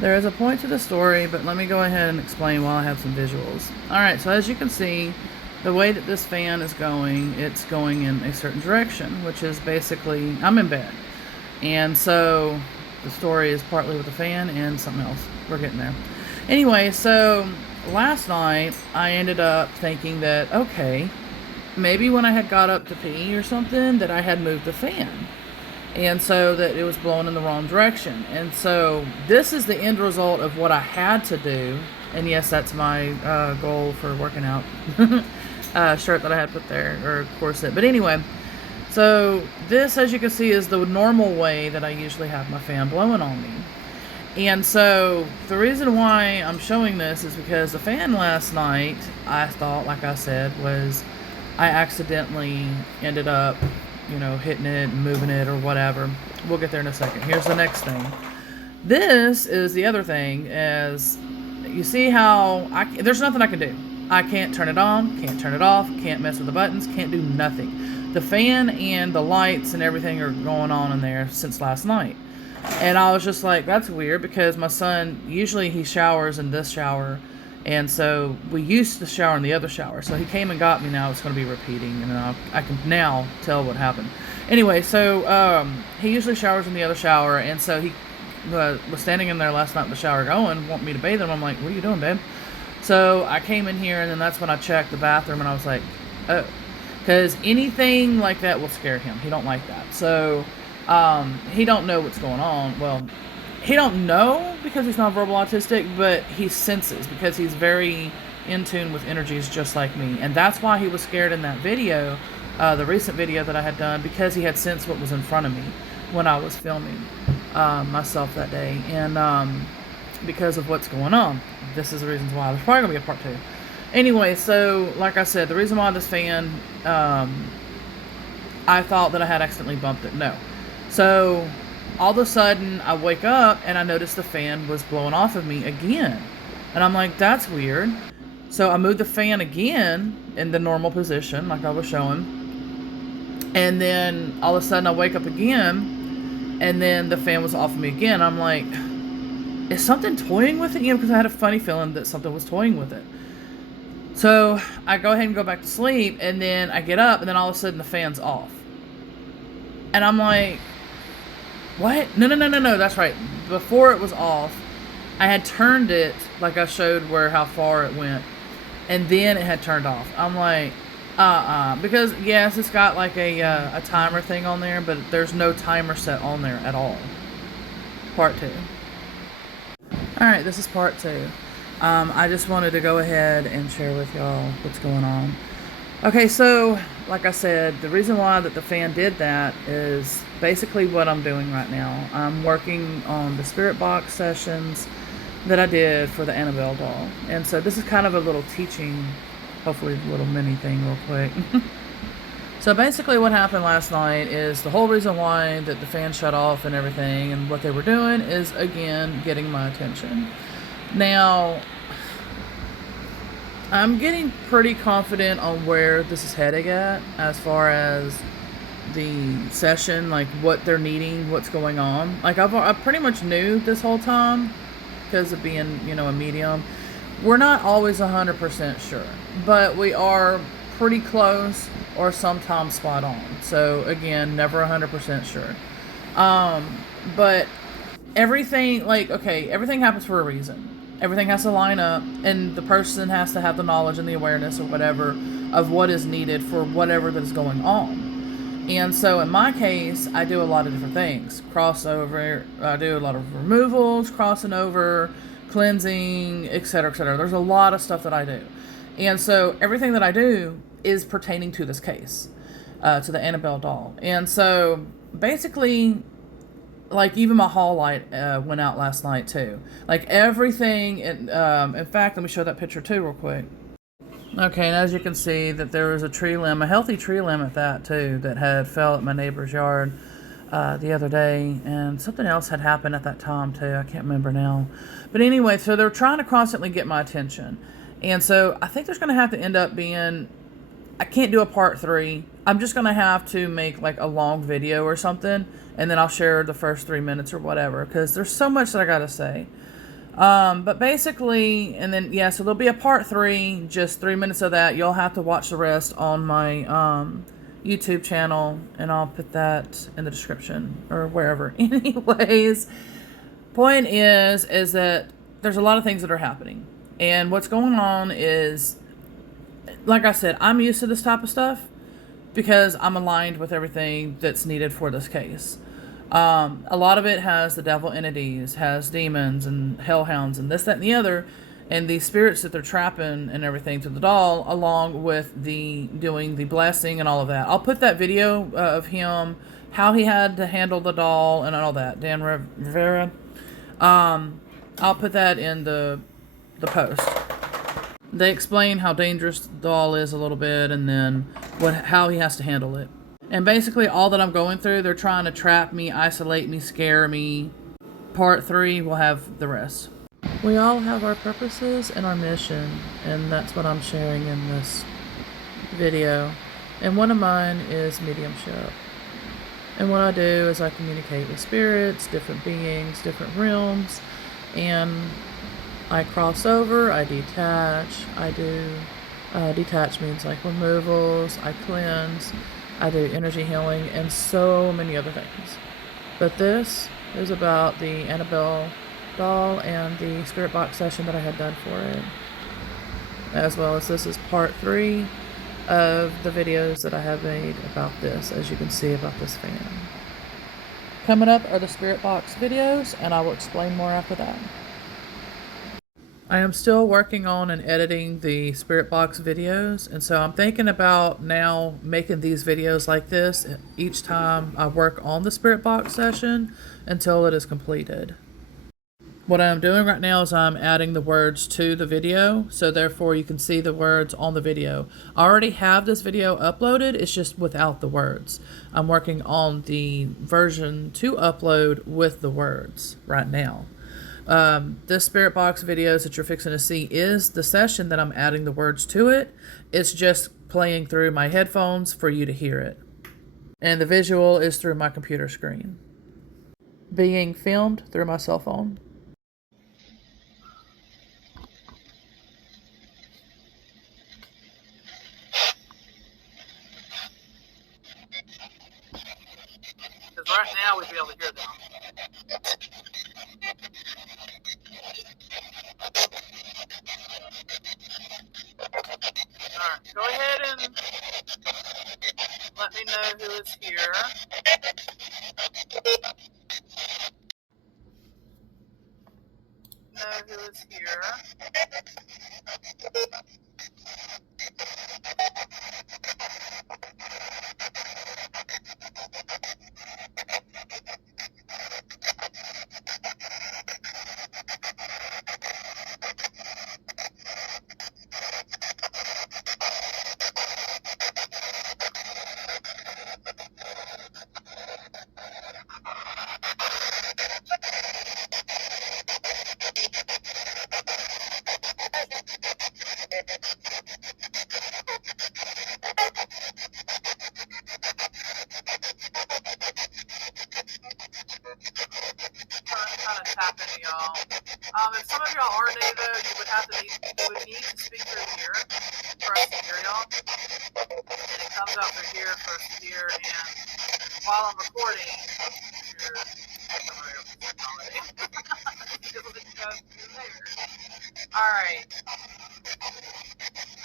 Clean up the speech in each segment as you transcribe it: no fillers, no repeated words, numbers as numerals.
There is a point to the story, but let me go ahead and explain while I have some visuals. Alright, so as you can see, the way that this fan is going, it's going in a certain direction, which is basically, I'm in bed. And so the story is partly with the fan and something else. We're getting there. Anyway, so last night I ended up thinking that, okay, maybe when I had got up to pee or something, that I had moved the fan. And so that it was blowing in the wrong direction. And so this is the end result of what I had to do. And yes, that's my goal for working out. Shirt that I had put there, or corset. But anyway, so this, as you can see, is the normal way that I usually have my fan blowing on me. And so the reason why I'm showing this is because the fan last night, I thought, like I said, was I accidentally ended up, hitting it and moving it or whatever. We'll get there in a second. Here's the next thing. This is the other thing, as you see how there's nothing I can do. I can't turn it on, can't turn it off, can't mess with the buttons, can't do nothing. The fan and the lights and everything are going on in there since last night. And I was just like, that's weird, because my son, usually he showers in this shower, and so we used to shower in the other shower. So he came and got me. Now it's going to be repeating, and I can now tell what happened. Anyway, so he usually showers in the other shower, and so he was standing in there last night with the shower going, wanting me to bathe him. I'm like, what are you doing, babe? So I came in here, and then that's when I checked the bathroom, and I was like, oh. Because anything like that will scare him. He don't like that. So he don't know what's going on. Well, he don't know because he's not verbal autistic, but he senses, because he's very in tune with energies just like me. And that's why he was scared in that video, the recent video that I had done, because he had sensed what was in front of me when I was filming myself that day. And because of what's going on. This is the reasons why. There's probably going to be a part 2. Anyway, so like I said, the reason why this fan, I thought that I had accidentally bumped it. No. So all of a sudden I wake up and I notice the fan was blowing off of me again. And I'm like, that's weird. So I moved the fan again in the normal position, like I was showing. And then all of a sudden I wake up again, and then the fan was off of me again. I'm like, is something toying with it? Because I had a funny feeling that something was toying with it. So I go ahead and go back to sleep, and then I get up, and then all of a sudden the fan's off. And I'm like, what? No, that's right. Before it was off, I had turned it, like I showed how far it went, and then it had turned off. I'm like, because yes, it's got like a timer thing on there, but there's no timer set on there at all. Part 2. Alright, this is part 2. I just wanted to go ahead and share with y'all what's going on. Okay, so, like I said, the reason why that the fan did that is basically what I'm doing right now. I'm working on the spirit box sessions that I did for the Annabelle doll. And so this is kind of a little teaching, hopefully a little mini thing real quick. So basically what happened last night is the whole reason why that the fan shut off and everything, and what they were doing is, again, getting my attention. Now, I'm getting pretty confident on where this is heading at, as far as the session, like what they're needing, what's going on. Like I pretty much knew this whole time, because of being, a medium. We're not always 100% sure, but we are pretty close, or sometimes spot on. So again, never 100% sure. But everything, everything happens for a reason. Everything has to line up, and the person has to have the knowledge and the awareness or whatever of what is needed for whatever that is going on. And so in my case, I do a lot of different things. Crossover, I do a lot of removals, crossing over, cleansing, etc., etc. There's a lot of stuff that I do. And so everything that I do is pertaining to this case, to the Annabelle doll. And so basically, like, even my hall light went out last night too. Like everything, in fact, let me show that picture too real quick. Okay, and as you can see, that there was a tree limb, a healthy tree limb at that too, that had fell at my neighbor's yard the other day, and something else had happened at that time too. I can't remember now. But anyway, so they're trying to constantly get my attention. And so I think there's going to have to end up being, I can't do a part 3. I'm just going to have to make like a long video or something, and then I'll share the first 3 minutes or whatever, because there's so much that I got to say. But basically, and then, yeah, so there'll be a part 3, just 3 minutes of that. You'll have to watch the rest on my YouTube channel, and I'll put that in the description or wherever. Anyways, point is that there's a lot of things that are happening. And what's going on is, like I said, I'm used to this type of stuff because I'm aligned with everything that's needed for this case. A lot of it has the devil entities, has demons and hellhounds and this, that, and the other, and the spirits that they're trapping and everything to the doll, along with the doing the blessing and all of that. I'll put that video of him, how he had to handle the doll and all that. Dan Rivera. I'll put that in the post. They explain how dangerous the doll is a little bit, and then how he has to handle it. And basically all that I'm going through, they're trying to trap me, isolate me, scare me. Part 3 will have the rest. We all have our purposes and our mission, and that's what I'm sharing in this video. And one of mine is mediumship. And what I do is I communicate with spirits, different beings, different realms, and I cross over, I detach, I do, detach means like removals, I cleanse, I do energy healing, and so many other things. But this is about the Annabelle doll and the spirit box session that I had done for it. As well as this is part 3 of the videos that I have made about this, as you can see, about this fan. Coming up are the spirit box videos, and I will explain more after that. I am still working on and editing the spirit box videos, and so I'm thinking about now making these videos like this each time I work on the spirit box session until it is completed. What I'm doing right now is I'm adding the words to the video, so therefore you can see the words on the video. I already have this video uploaded, it's just without the words. I'm working on the version to upload with the words right now. This spirit box videos that you're fixing to see is the session that I'm adding the words to it. It's just playing through my headphones for you to hear it. And the visual is through my computer screen. Being filmed through my cell phone. Because right now we'd be able to hear them. Alright, go ahead and let me know who is here. Know who is here. Tap into y'all. If some of y'all are new though, you would need to speak through here for us to hear y'all. And it comes out through here for us to hear. And while I'm recording, Alright.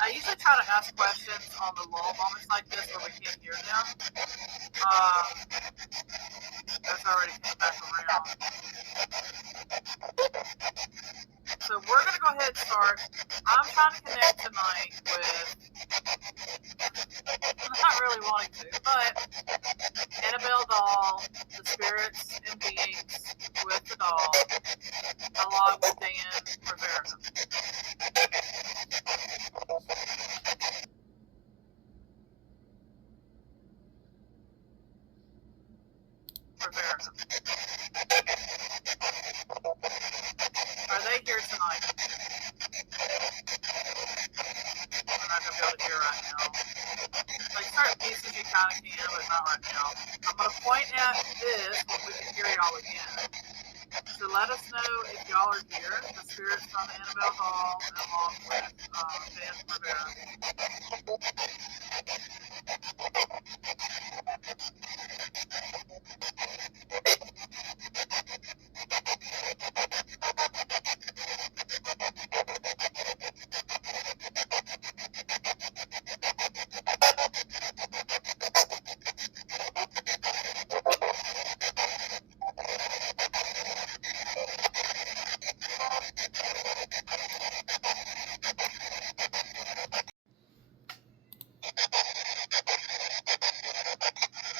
I usually try to ask questions on the lull moments like this where we can't hear them. That's already came back around. So we're going to go ahead and start. I'm trying to connect tonight with, I'm not really wanting to, but Annabelle doll, the spirits and beings with the doll, along with Dan Rivera. Are they here tonight? I'm not going to be able to hear right now. Like certain pieces you kind of can, but not right now. I'm going to point at this when we can hear y'all again. So to let us know if y'all are here, the spirits from Annabelle Hall, along with Dan Rivera.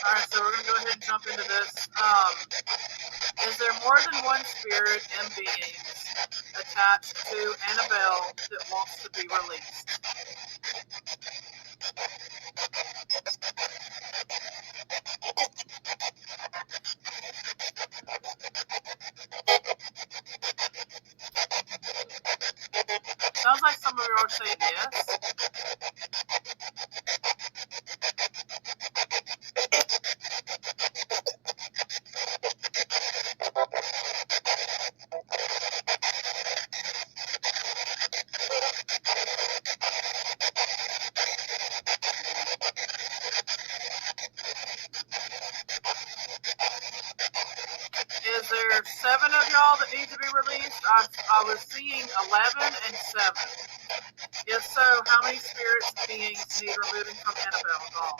Alright, so we're going to go ahead and jump into this. Is there more than one spirit and beings attached to Annabelle that wants to be released? Sounds like some of you are saying yes. Is there 7 of y'all that need to be released? I was seeing 11 and 7. If so, how many spirits beings need removing from Annabelle Hall?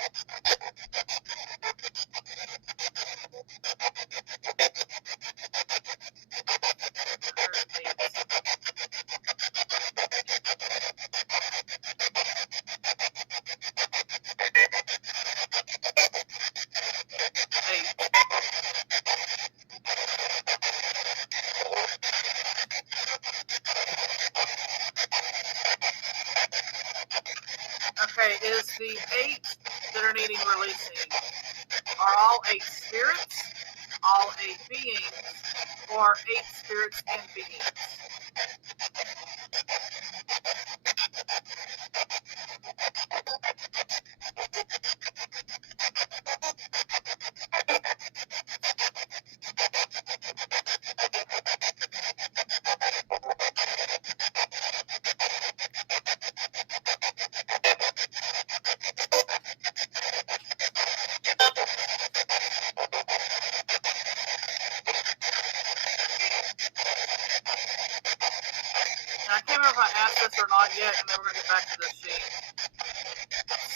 Okay, is the 8 that are needing releasing, are all 8 spirits, all 8 beings, or 8 spirits and beings? I can't remember if I asked this or not yet, and then we're going to get back to this sheet.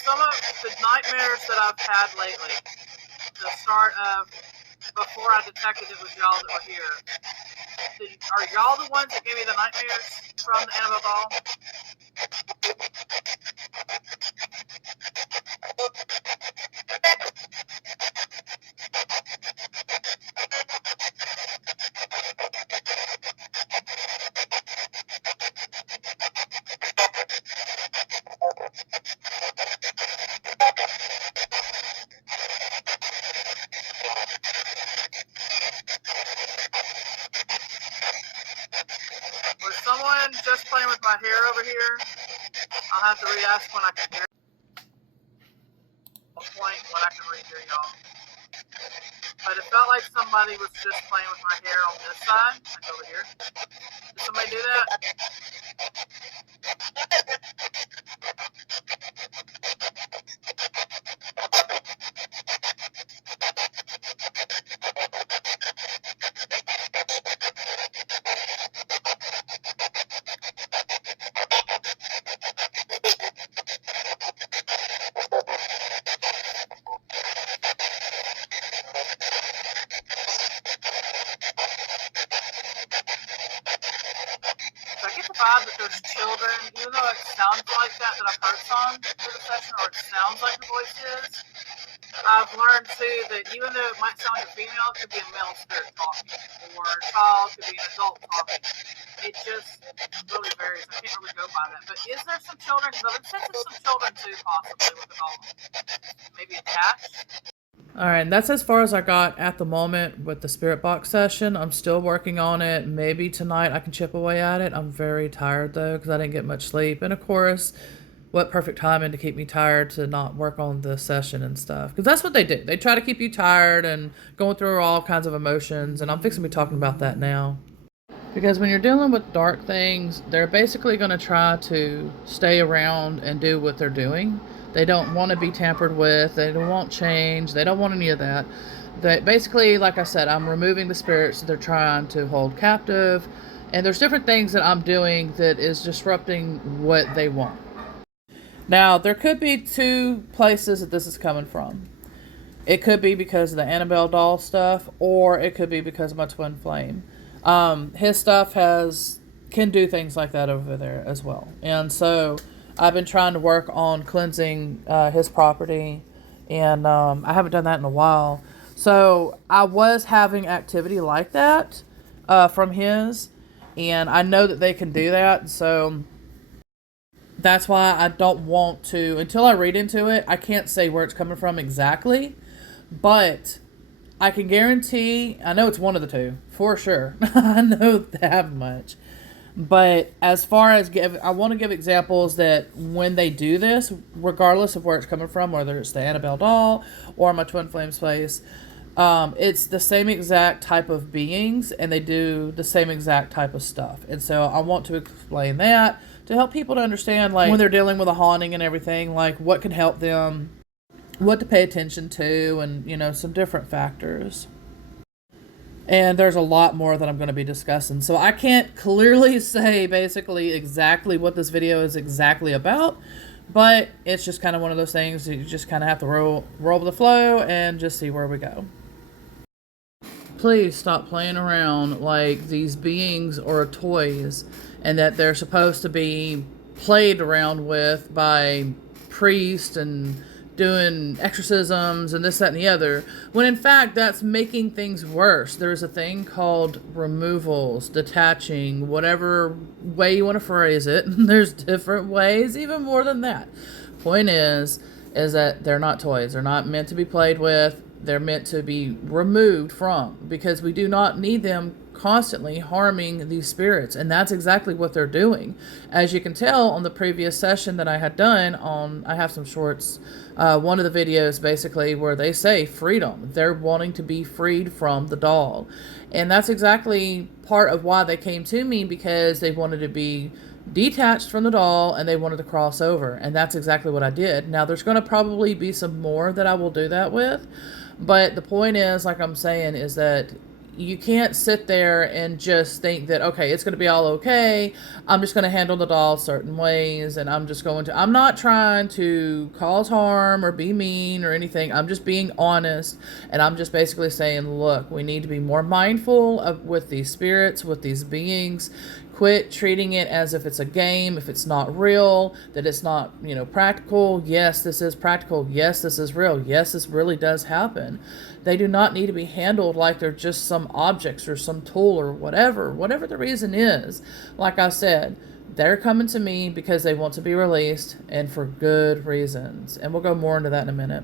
Some of the nightmares that I've had lately, the start of before I detected it was y'all that were here, are y'all the ones that gave me the nightmares from the Annabelle Hall? Was someone just playing with my hair over here? I'll have to re-ask when I can hear a point when I can re-hear y'all. But it felt like somebody was just playing with my hair on this side, like over here. Did somebody do that? I get the vibe that there's children, even though it sounds like that I've heard some through the session, or it sounds like the voice is. I've learned too that even though it might sound like a female, it could be a male spirit talking, or a child could be an adult talking. It just really varies. I can't really go by that. But is there some children? Because I've been sensing some children too, possibly with the doll. Maybe attached. All right, that's as far as I got at the moment with the spirit box session. I'm still working on it. Maybe tonight I can chip away at it. I'm very tired though because I didn't get much sleep. And of course, what perfect timing to keep me tired to not work on the session and stuff. Because that's what they do. They try to keep you tired and going through all kinds of emotions. And I'm fixing to be talking about that now. Because when you're dealing with dark things, they're basically going to try to stay around and do what they're doing. They don't want to be tampered with. They don't want change. They don't want any of that. They basically, like I said, I'm removing the spirits that they're trying to hold captive. And there's different things that I'm doing that is disrupting what they want. Now, there could be two places that this is coming from. It could be because of the Annabelle doll stuff, or it could be because of my twin flame. His stuff can do things like that over there as well. And so I've been trying to work on cleansing his property, and I haven't done that in a while. So I was having activity like that from his, and I know that they can do that. So that's why I don't want to, until I read into it, I can't say where it's coming from exactly, but I can guarantee, I know it's one of the two, for sure. I know that much. But as far as I want to give examples that when they do this, regardless of where it's coming from, whether it's the Annabelle doll or my twin flames place, it's the same exact type of beings and they do the same exact type of stuff. And so I want to explain that to help people to understand, like, when they're dealing with a haunting and everything, like what can help them, what to pay attention to, and, some different factors. And there's a lot more that I'm going to be discussing. So I can't clearly say basically exactly what this video is exactly about, but it's just kind of one of those things that you just kind of have to roll with the flow and just see where we go. Please stop playing around like these beings are toys and that they're supposed to be played around with by priests and doing exorcisms and this, that, and the other, when in fact that's making things worse. There's a thing called removals, detaching, whatever way you want to phrase it. There's different ways, even more than that. Point is that they're not toys. They're not meant to be played with. They're meant to be removed from, because we do not need them constantly harming these spirits, and that's exactly what they're doing. As you can tell on the previous session that I had done I have some shorts, one of the videos basically where they say freedom. They're wanting to be freed from the doll, and that's exactly part of why they came to me, because they wanted to be detached from the doll and they wanted to cross over, and that's exactly what I did. Now there's going to probably be some more that I will do that with, but the point is, like I'm saying, is that you can't sit there and just think that, okay, it's going to be all okay. I'm just going to handle the doll certain ways, and I'm not trying to cause harm or be mean or anything. I'm just being honest, and I'm just basically saying, look, we need to be more mindful with these spirits, with these beings. Quit treating it as if it's a game, if it's not real, that it's not, practical. Yes, this is practical. Yes, this is real. Yes, this really does happen. They do not need to be handled like they're just some objects or some tool or whatever the reason is. Like I said, they're coming to me because they want to be released, and for good reasons. And we'll go more into that in a minute.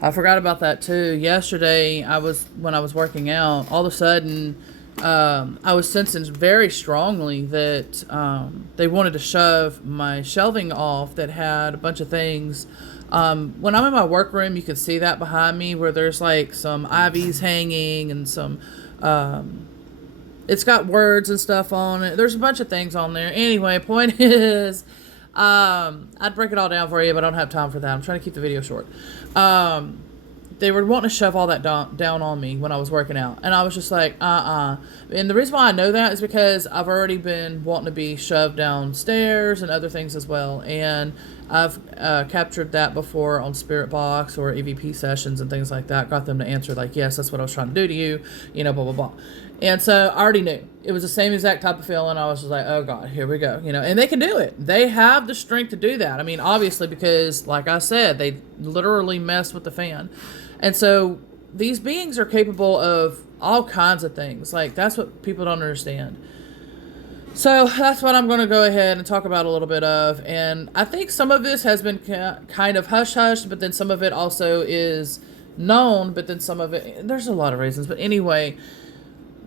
I forgot about that too. Yesterday, when I was working out, all of a sudden, I was sensing very strongly that they wanted to shove my shelving off that had a bunch of things. When I'm in my workroom, you can see that behind me where there's like some IVs hanging and some, it's got words and stuff on it. There's a bunch of things on there. Anyway, point is, I'd break it all down for you, but I don't have time for that. I'm trying to keep the video short. They were wanting to shove all that down on me when I was working out. And I was just like, And the reason why I know that is because I've already been wanting to be shoved downstairs and other things as well. And I've captured that before on Spirit Box or EVP sessions and things like that. Got them to answer like, yes, that's what I was trying to do to you, blah, blah, blah. And so I already knew. It was the same exact type of feeling. I was just like, oh God, here we go. And they can do it. They have the strength to do that. I mean, obviously, because like I said, they literally mess with the fan. And so these beings are capable of all kinds of things. Like, that's what people don't understand. So that's what I'm going to go ahead and talk about a little bit of. And I think some of this has been kind of hush-hush, but then some of it also is known, but then some of it, there's a lot of reasons. But anyway,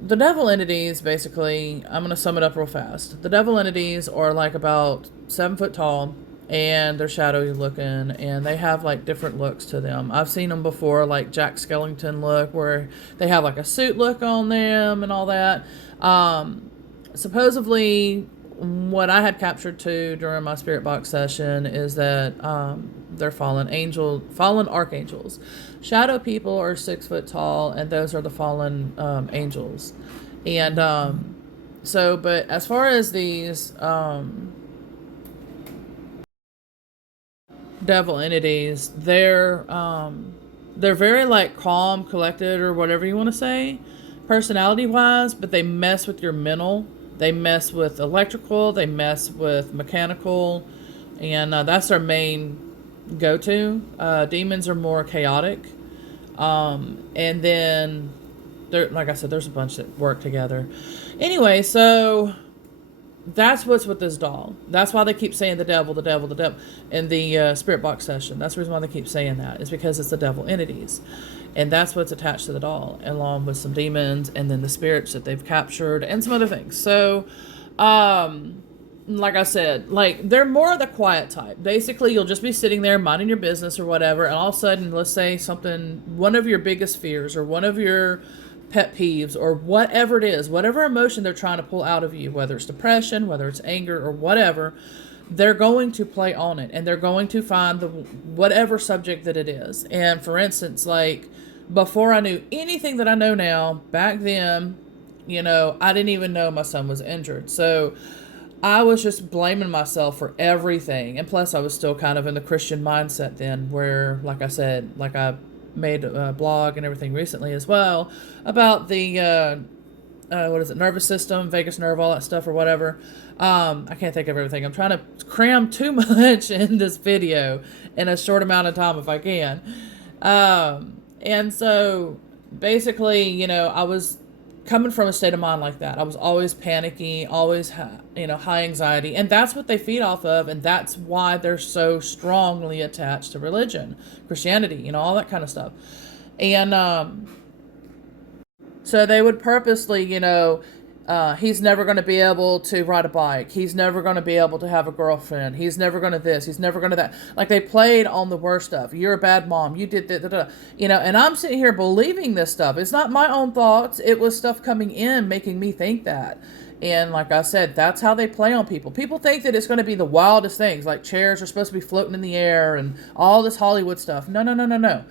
the devil entities, basically, I'm going to sum it up real fast. The devil entities are like about 7 foot tall. and they're shadowy looking, and they have like different looks to them. I've seen them before, like Jack Skellington look, where they have like a suit look on them and all that. Supposedly, what I had captured too during my spirit box session is that they're fallen archangels. Shadow people are 6 foot tall, and those are the fallen angels. And but as far as these devil entities, they're very like calm, collected, or whatever you want to say, personality wise, but they mess with your mental. They mess with electrical, they mess with mechanical, and that's their main go to. Demons are more chaotic. And then there, like I said, there's a bunch that work together. Anyway, so that's what's with this doll. That's why they keep saying the devil, the devil, the devil in the spirit box session. That's the reason why they keep saying that, is because it's the devil entities. And that's what's attached to the doll, along with some demons and then the spirits that they've captured and some other things. So, like I said, like they're more of the quiet type. Basically, you'll just be sitting there minding your business or whatever, and all of a sudden, let's say something, one of your biggest fears or one of your pet peeves or whatever it is, whatever emotion they're trying to pull out of you, whether it's depression, whether it's anger or whatever, they're going to play on it, and they're going to find the whatever subject that it is. And for instance, like before I knew anything that I know now, back then, I didn't even know my son was injured. So I was just blaming myself for everything. And plus I was still kind of in the Christian mindset then, where, like I said, like I made a blog and everything recently as well about the nervous system, vagus nerve, all that stuff or whatever. I can't think of everything. I'm trying to cram too much in this video in a short amount of time if I can. And so basically, I was coming from a state of mind like that. I was always panicky, always high anxiety, and that's what they feed off of, and that's why they're so strongly attached to religion, Christianity, all that kind of stuff. And so they would purposely, he's never going to be able to ride a bike. He's never going to be able to have a girlfriend. He's never going to this. He's never going to that. Like they played on the worst stuff. You're a bad mom. You did that. And I'm sitting here believing this stuff. It's not my own thoughts. It was stuff coming in making me think that. And like I said, that's how they play on people. People think that it's going to be the wildest things, like chairs are supposed to be floating in the air and all this Hollywood stuff. No, no, no, no, no.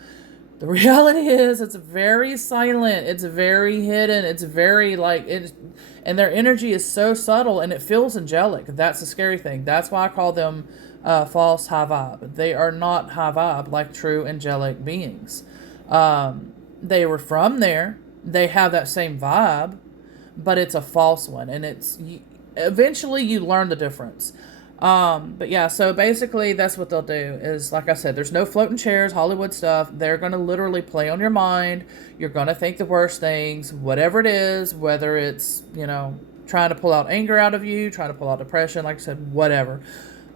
The reality is it's very silent. It's very hidden. It's very and their energy is so subtle and it feels angelic. That's the scary thing. That's why I call them false high vibe. They are not high vibe like true angelic beings. They were from there. They have that same vibe, but it's a false one. And eventually you learn the difference. But yeah, so basically that's what they'll do is, like I said, there's no floating chairs, Hollywood stuff. They're going to literally play on your mind. You're going to think the worst things, whatever it is, whether it's, trying to pull out anger out of you, trying to pull out depression, like I said, whatever.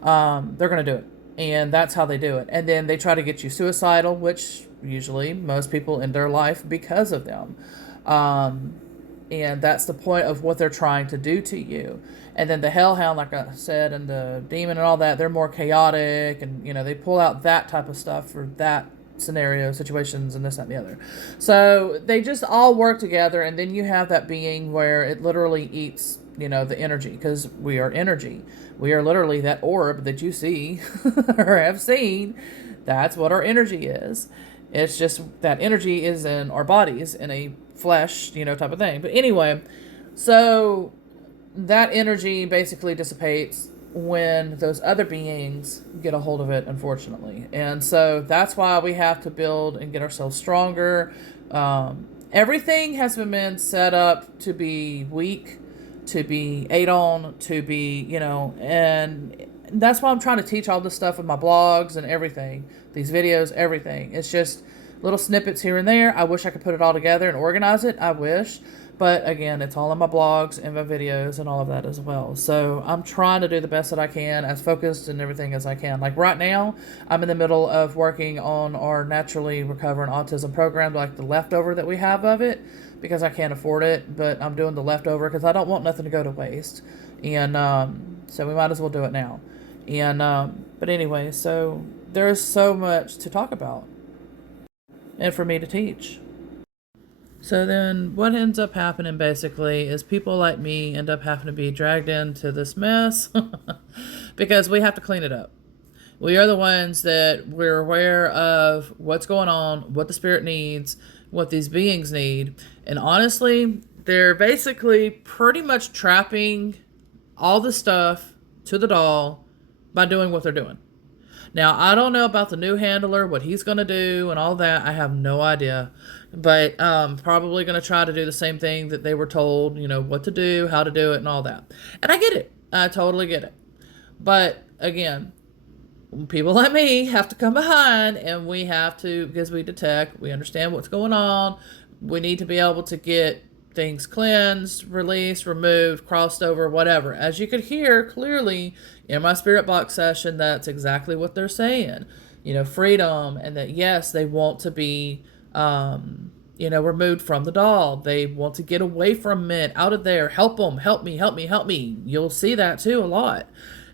They're going to do it. And that's how they do it. And then they try to get you suicidal, which usually most people end their life because of them. And that's the point of what they're trying to do to you. And then the hellhound, like I said, and the demon and all that, they're more chaotic, and they pull out that type of stuff for that scenario, situations, and this, that, and the other. So they just all work together, and then you have that being where it literally eats, the energy, because we are energy. We are literally that orb that you see or have seen. That's what our energy is. It's just that energy is in our bodies, in a flesh, type of thing. But anyway, so that energy basically dissipates when those other beings get a hold of it, unfortunately. And so that's why we have to build and get ourselves stronger. Everything has been set up to be weak, to be ate on, to be, and that's why I'm trying to teach all this stuff with my blogs and everything, these videos, everything. It's just little snippets here and there. I wish I could put it all together and organize it. I wish. But again, it's all in my blogs and my videos and all of that as well. So I'm trying to do the best that I can, as focused and everything as I can. Like right now, I'm in the middle of working on our naturally recovering autism program, like the leftover that we have of it, because I can't afford it. But I'm doing the leftover because I don't want nothing to go to waste. And so we might as well do it now. And but anyway, so there's so much to talk about and for me to teach. So then what ends up happening basically is people like me end up having to be dragged into this mess because we have to clean it up. We are the ones that we're aware of what's going on, what the spirit needs, what these beings need. And honestly, they're basically pretty much trapping all the stuff to the doll by doing what they're doing. Now, I don't know about the new handler, what he's going to do and all that. I have no idea. But probably going to try to do the same thing that they were told, what to do, how to do it, and all that. And I get it. I totally get it. But again, people like me have to come behind, and we have to, because we detect, we understand what's going on. We need to be able to get things cleansed, released, removed, crossed over, whatever. As you could hear clearly in my spirit box session, that's exactly what they're saying. Freedom, and that yes, they want to be removed from the doll. They want to get away from it, out of there. Help them, help me, help me, help me. You'll see that too a lot.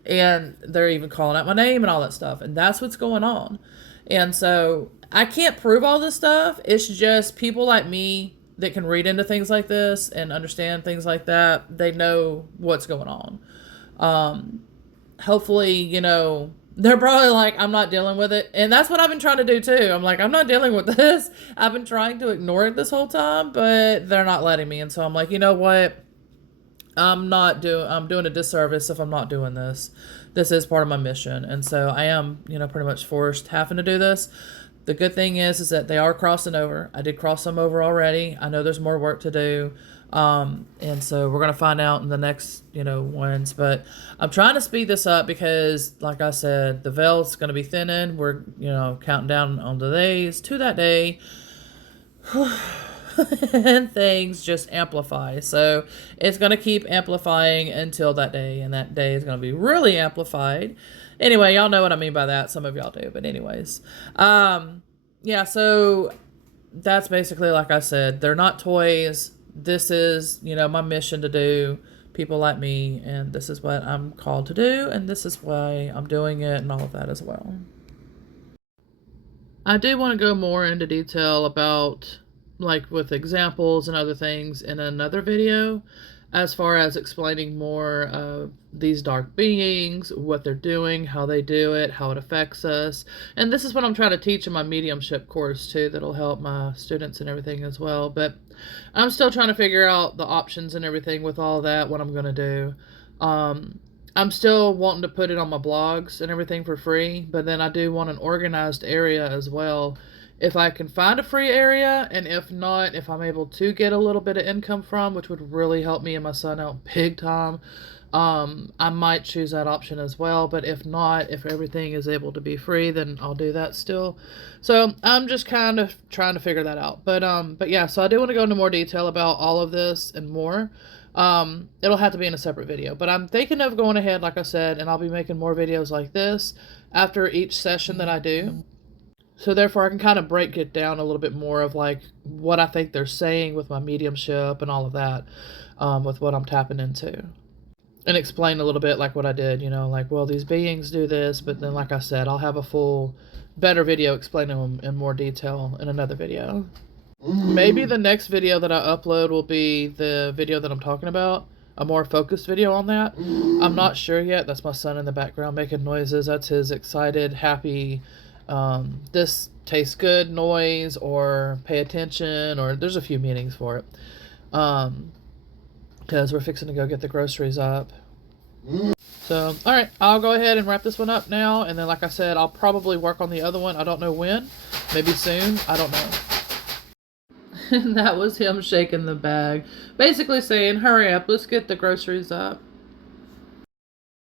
And they're even calling out my name and all that stuff. And that's what's going on. And so I can't prove all this stuff. It's just people like me that can read into things like this and understand things like that. They know what's going on. Hopefully, they're probably like, I'm not dealing with it. And that's what I've been trying to do too. I'm like, I'm not dealing with this. I've been trying to ignore it this whole time, but they're not letting me. And so I'm like, you know what? I'm doing a disservice if I'm not doing this. This is part of my mission. And so I am, pretty much forced having to do this. The good thing is that they are crossing over. I did cross them over already. I know there's more work to do. And so we're going to find out in the next, ones, but I'm trying to speed this up because like I said, the veil's going to be thinning. We're, counting down on the days to that day. And things just amplify. So it's going to keep amplifying until that day, and that day is going to be really amplified. Anyway, y'all know what I mean by that. Some of y'all do, but anyways. Yeah, so that's basically, like I said, they're not toys. This is, my mission to do, people like me, and this is what I'm called to do, and this is why I'm doing it, and all of that as well. I do want to go more into detail about, like, with examples and other things in another video, as far as explaining more of these dark beings, what they're doing, how they do it, how it affects us. And this is what I'm trying to teach in my mediumship course too, that'll help my students and everything as well. But I'm still trying to figure out the options and everything with all that, what I'm going to do. I'm still wanting to put it on my blogs and everything for free, but then I do want an organized area as well. If I can find a free area, and if not, if I'm able to get a little bit of income from, which would really help me and my son out big time, I might choose that option as well. But if not, if everything is able to be free, then I'll do that still. So I'm just kind of trying to figure that out. But yeah, so I do want to go into more detail about all of this and more. It'll have to be in a separate video, but I'm thinking of going ahead, like I said, and I'll be making more videos like this after each session that I do. So therefore I can kind of break it down a little bit more of like what I think they're saying with my mediumship and all of that, with what I'm tapping into. And explain a little bit like what I did, like, well, these beings do this, but then like I said, I'll have a full, better video explaining them in more detail in another video. Maybe the next video that I upload will be the video that I'm talking about, a more focused video on that. I'm not sure yet. That's my son in the background making noises. That's his excited, happy, this tastes good noise, or pay attention, or there's a few meanings for it. Because we're fixing to go get the groceries up. So, alright, I'll go ahead and wrap this one up now, and then like I said, I'll probably work on the other one. I don't know when, maybe soon, I don't know. And that was him shaking the bag, basically saying, hurry up, let's get the groceries up.